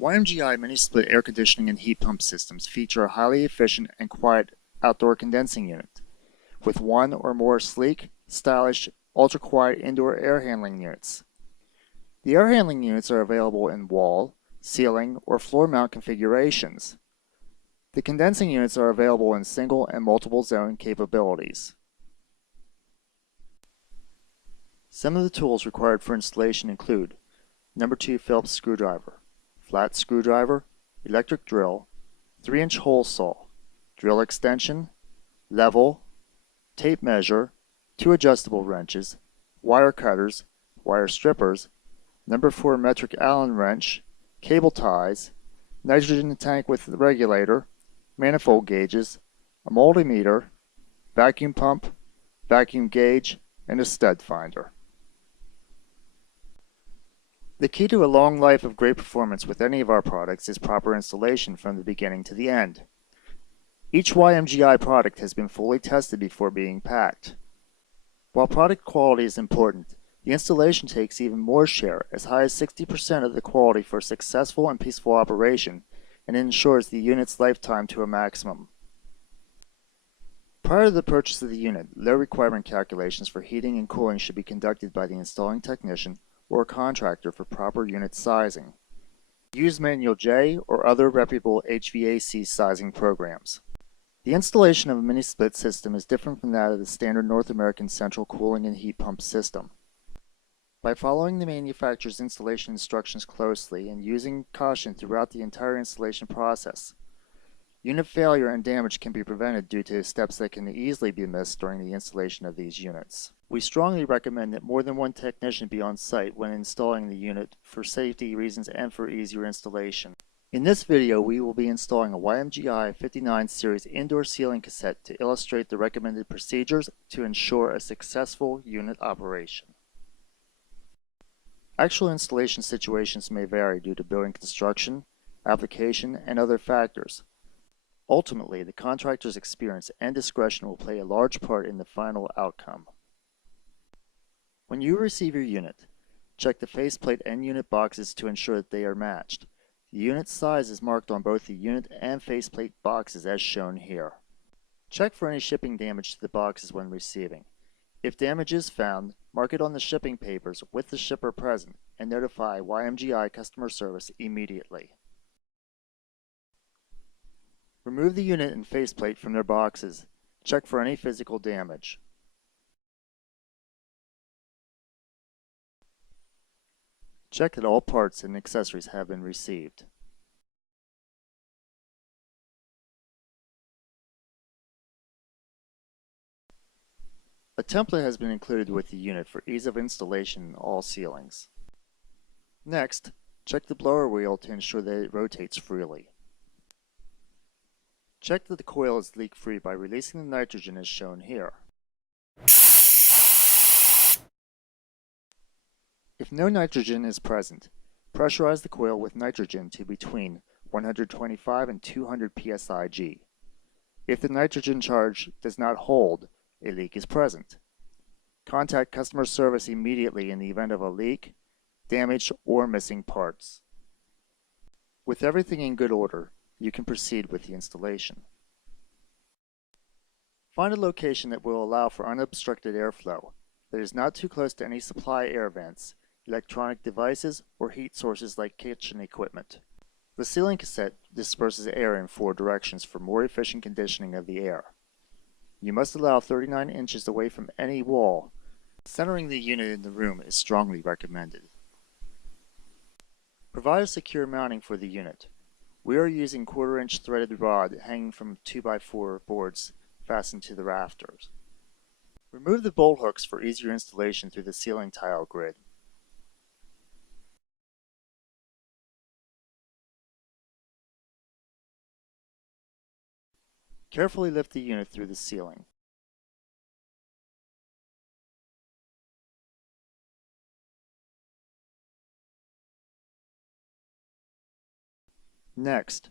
YMGI mini-split air conditioning and heat pump systems feature a highly efficient and quiet outdoor condensing unit, with one or more sleek, stylish, ultra-quiet indoor air handling units. The air handling units are available in wall, ceiling, or floor mount configurations. The condensing units are available in single and multiple zone capabilities. Some of the tools required for installation include number 2 Phillips screwdriver, flat screwdriver, electric drill, 3-inch hole saw, drill extension, level, tape measure, 2 adjustable wrenches, wire cutters, wire strippers, number 4 metric Allen wrench, cable ties, nitrogen tank with regulator, manifold gauges, a multimeter, vacuum pump, vacuum gauge, and a stud finder. The key to a long life of great performance with any of our products is proper installation from the beginning to the end. Each YMGI product has been fully tested before being packed. While product quality is important, the installation takes even more share, as high as 60% of the quality for successful and peaceful operation, and ensures the unit's lifetime to a maximum. Prior to the purchase of the unit, low requirement calculations for heating and cooling should be conducted by the installing technician or a contractor for proper unit sizing. Use Manual J or other reputable HVAC sizing programs. The installation of a mini-split system is different from that of the standard North American central cooling and heat pump system. By following the manufacturer's installation instructions closely and using caution throughout the entire installation process, unit failure and damage can be prevented due to steps that can easily be missed during the installation of these units. We strongly recommend that more than one technician be on site when installing the unit for safety reasons and for easier installation. In this video, we will be installing a YMGI 59 series indoor ceiling cassette to illustrate the recommended procedures to ensure a successful unit operation. Actual installation situations may vary due to building construction, application, and other factors. Ultimately, the contractor's experience and discretion will play a large part in the final outcome. When you receive your unit, check the faceplate and unit boxes to ensure that they are matched. The unit size is marked on both the unit and faceplate boxes as shown here. Check for any shipping damage to the boxes when receiving. If damage is found, mark it on the shipping papers with the shipper present and notify YMGI customer service immediately. Remove the unit and faceplate from their boxes. Check for any physical damage. Check that all parts and accessories have been received. A template has been included with the unit for ease of installation in all ceilings. Next, check the blower wheel to ensure that it rotates freely. Check that the coil is leak-free by releasing the nitrogen as shown here. If no nitrogen is present, pressurize the coil with nitrogen to between 125 and 200 psig. If the nitrogen charge does not hold, a leak is present. Contact customer service immediately in the event of a leak, damage, or missing parts. With everything in good order, you can proceed with the installation. Find a location that will allow for unobstructed airflow, that is not too close to any supply air vents, electronic devices, or heat sources like kitchen equipment. The ceiling cassette disperses air in 4 directions for more efficient conditioning of the air. You must allow 39 inches away from any wall. Centering the unit in the room is strongly recommended. Provide a secure mounting for the unit. We are using 1/4-inch threaded rod hanging from 2x4 boards fastened to the rafters. Remove the bolt hooks for easier installation through the ceiling tile grid. Carefully lift the unit through the ceiling. Next,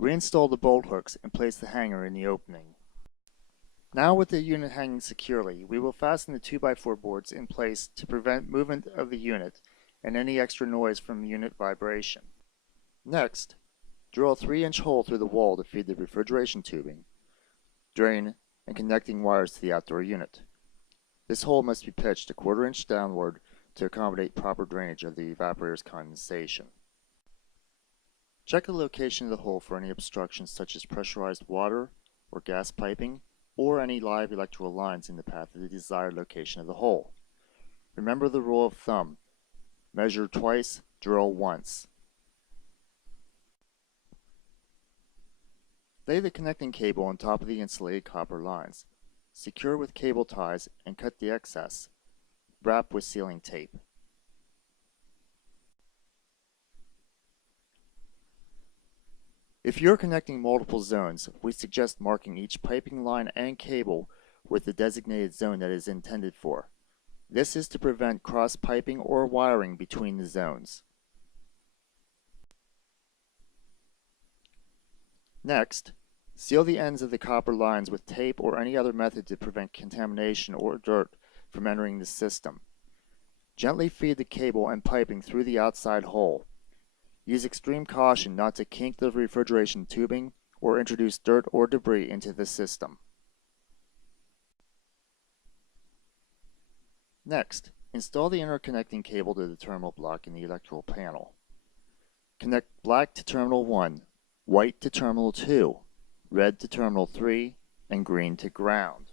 reinstall the bolt hooks and place the hanger in the opening. Now with the unit hanging securely, we will fasten the 2x4 boards in place to prevent movement of the unit and any extra noise from unit vibration. Next, drill a 3-inch hole through the wall to feed the refrigeration tubing, drain, and connecting wires to the outdoor unit. This hole must be pitched a 1/4 inch downward to accommodate proper drainage of the evaporator's condensation. Check the location of the hole for any obstructions such as pressurized water or gas piping, or any live electrical lines in the path of the desired location of the hole. Remember the rule of thumb: measure twice, drill once. Lay the connecting cable on top of the insulated copper lines. Secure with cable ties and cut the excess. Wrap with sealing tape. If you're connecting multiple zones, we suggest marking each piping line and cable with the designated zone that it is intended for. This is to prevent cross-piping or wiring between the zones. Next, seal the ends of the copper lines with tape or any other method to prevent contamination or dirt from entering the system. Gently feed the cable and piping through the outside hole. Use extreme caution not to kink the refrigeration tubing or introduce dirt or debris into the system. Next, install the interconnecting cable to the terminal block in the electrical panel. Connect black to terminal 1, white to terminal 2, red to terminal 3, and green to ground.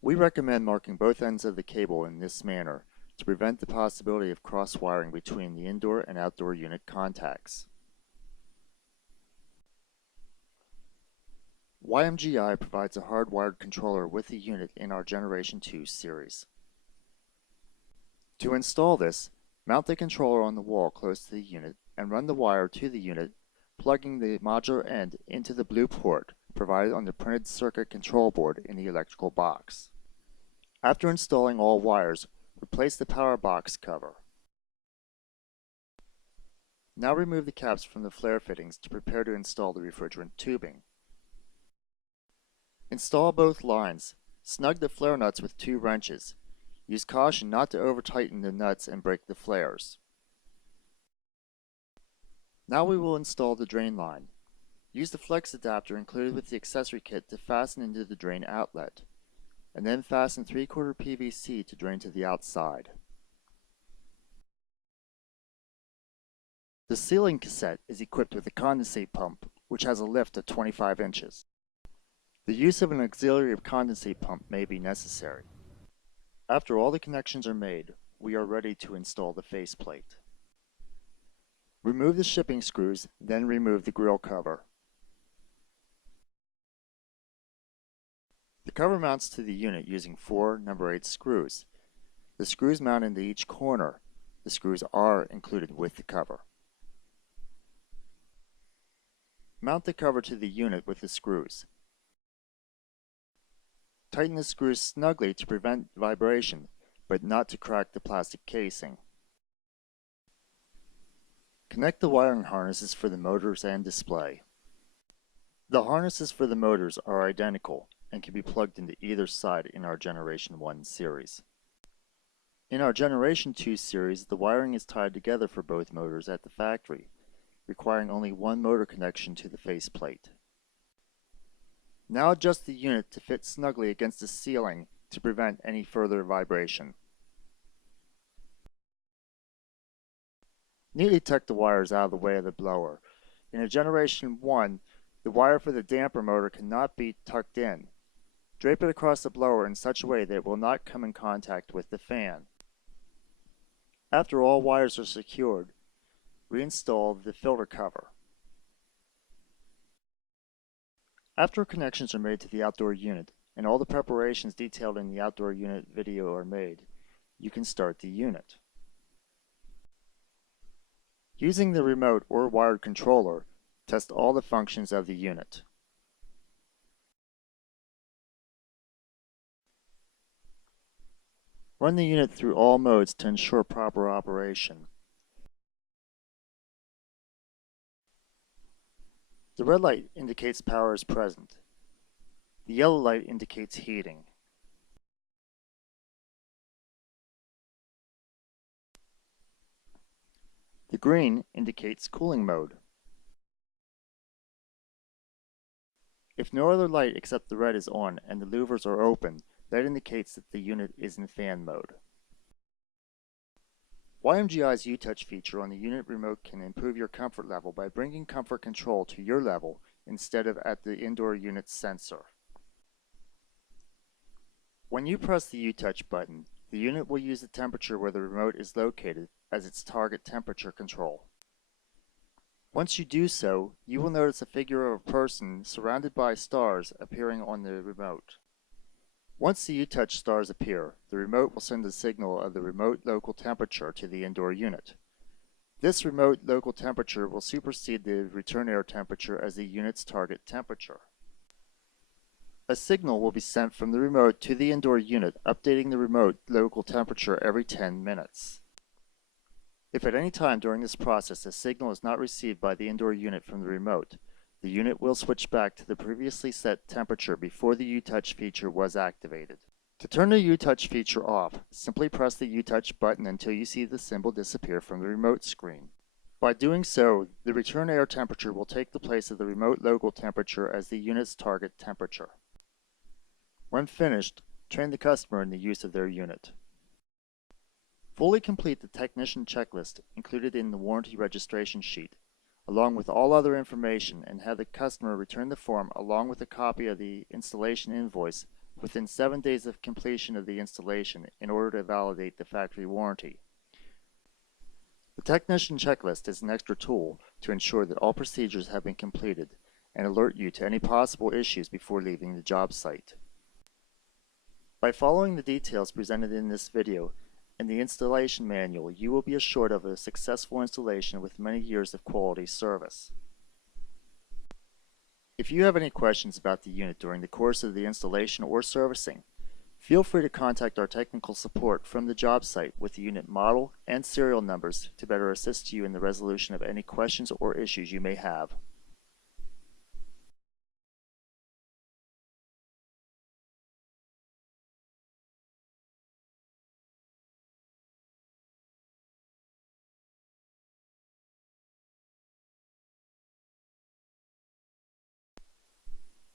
We recommend marking both ends of the cable in this manner to prevent the possibility of cross-wiring between the indoor and outdoor unit contacts. YMGI provides a hardwired controller with the unit in our Generation 2 series. To install this, mount the controller on the wall close to the unit and run the wire to the unit, plugging the modular end into the blue port provided on the printed circuit control board in the electrical box. After installing all wires, replace the power box cover. Now remove the caps from the flare fittings to prepare to install the refrigerant tubing. Install both lines. Snug the flare nuts with 2 wrenches. Use caution not to over-tighten the nuts and break the flares. Now we will install the drain line. Use the flex adapter included with the accessory kit to fasten into the drain outlet, and then fasten 3/4 PVC to drain to the outside. The sealing cassette is equipped with a condensate pump, which has a lift of 25 inches. The use of an auxiliary condensate pump may be necessary. After all the connections are made, we are ready to install the faceplate. Remove the shipping screws, then remove the grill cover. The cover mounts to the unit using 4 number 8 screws. The screws mount into each corner. The screws are included with the cover. Mount the cover to the unit with the screws. Tighten the screws snugly to prevent vibration, but not to crack the plastic casing. Connect the wiring harnesses for the motors and display. The harnesses for the motors are identical and can be plugged into either side in our Generation 1 series. In our Generation 2 series, the wiring is tied together for both motors at the factory, requiring only one motor connection to the faceplate. Now adjust the unit to fit snugly against the ceiling to prevent any further vibration. Neatly tuck the wires out of the way of the blower. In a Generation 1, the wire for the damper motor cannot be tucked in. Drape it across the blower in such a way that it will not come in contact with the fan. After all wires are secured, reinstall the filter cover. After connections are made to the outdoor unit and all the preparations detailed in the outdoor unit video are made, you can start the unit. Using the remote or wired controller, test all the functions of the unit. Run the unit through all modes to ensure proper operation. The red light indicates power is present. The yellow light indicates heating. The green indicates cooling mode. If no other light except the red is on and the louvers are open, that indicates that the unit is in fan mode. YMGI's U-Touch feature on the unit remote can improve your comfort level by bringing comfort control to your level instead of at the indoor unit's sensor. When you press the U-Touch button, the unit will use the temperature where the remote is located as its target temperature control. Once you do so, you will notice a figure of a person surrounded by stars appearing on the remote. Once the U-Touch stars appear, the remote will send a signal of the remote local temperature to the indoor unit. This remote local temperature will supersede the return air temperature as the unit's target temperature. A signal will be sent from the remote to the indoor unit, updating the remote local temperature every 10 minutes. If at any time during this process a signal is not received by the indoor unit from the remote, the unit will switch back to the previously set temperature before the U-Touch feature was activated. To turn the U-Touch feature off, simply press the U-Touch button until you see the symbol disappear from the remote screen. By doing so, the return air temperature will take the place of the remote local temperature as the unit's target temperature. When finished, train the customer in the use of their unit. Fully complete the technician checklist included in the warranty registration sheet, along with all other information, and have the customer return the form along with a copy of the installation invoice within 7 days of completion of the installation in order to validate the factory warranty. The technician checklist is an extra tool to ensure that all procedures have been completed and alert you to any possible issues before leaving the job site. By following the details presented in this video and the installation manual, you will be assured of a successful installation with many years of quality service. If you have any questions about the unit during the course of the installation or servicing, feel free to contact our technical support from the job site with the unit model and serial numbers to better assist you in the resolution of any questions or issues you may have.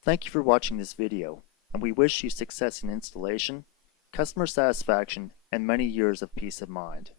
Thank you for watching this video, and we wish you success in installation, customer satisfaction, and many years of peace of mind.